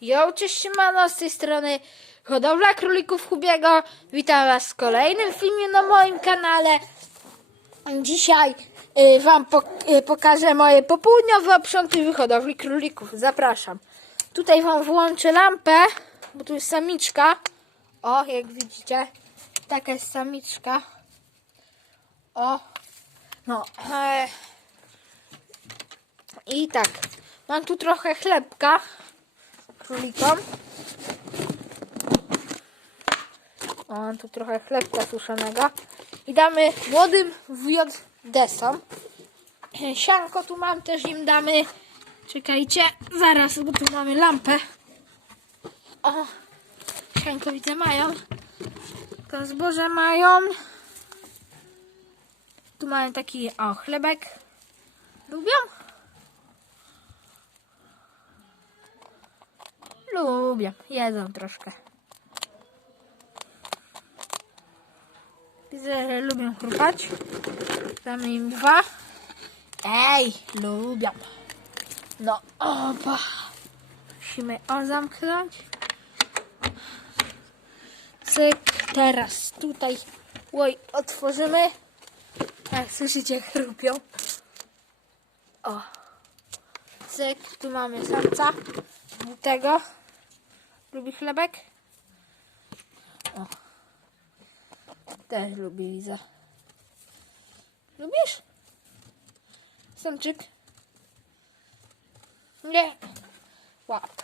Jo, cześć siemano, z tej strony Hodowla Królików Hubiego. Witam Was w kolejnym filmie na moim kanale. Dzisiaj y, Wam y, pokażę moje popołudniowe oprząty hodowli królików. Zapraszam. Tutaj Wam włączę lampę, bo tu jest samiczka. O, jak widzicie, taka jest samiczka. O, no. E, I tak, mam tu trochę chlebka królikom. Mam tu trochę chlebka suszonego. I damy młodym WJD-som. Sianko tu mam, też im damy. Czekajcie, zaraz, bo tu mamy lampę. O, sianko widzę mają. To zboże mają. Tu mamy taki, o, chlebek. Lubią? Lubię, jedzą troszkę. Widzę, że lubią chrupać. Damy im dwa. Ej, lubią. No, oba. Musimy o zamknąć. Cyk, teraz tutaj. Oj, otworzymy. Jak słyszycie, chrupią. O. Cyk, tu mamy samca. Tego. Lubi chlebek? O. Też lubi Liza. Lubisz? Samczyk? Nie. Łap.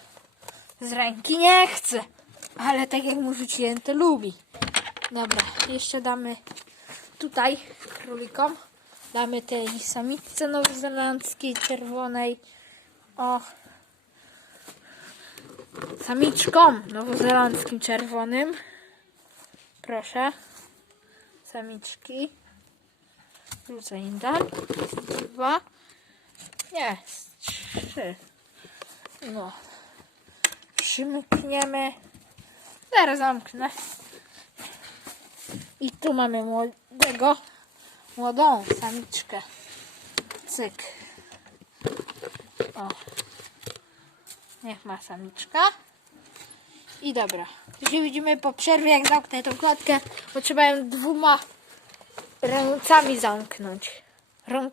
Z ręki nie chce. Ale tak jak mu rzuciłem, to lubi. Dobra, jeszcze damy tutaj królikom. Damy tej samiczce nowozelandzkiej, czerwonej. O, samiczkom nowozelandzkim czerwonym. Proszę. Samiczki. Rzucę im dam. Dwa. Nie, trzy. No. Przymkniemy. Zaraz zamknę. I tu mamy młodego, młodą samiczkę. Cyk. O. Niech ma samiczka. I dobra. Tu się widzimy po przerwie, jak zamknę tą klatkę, bo trzeba ją dwoma ręcami zamknąć. Rą...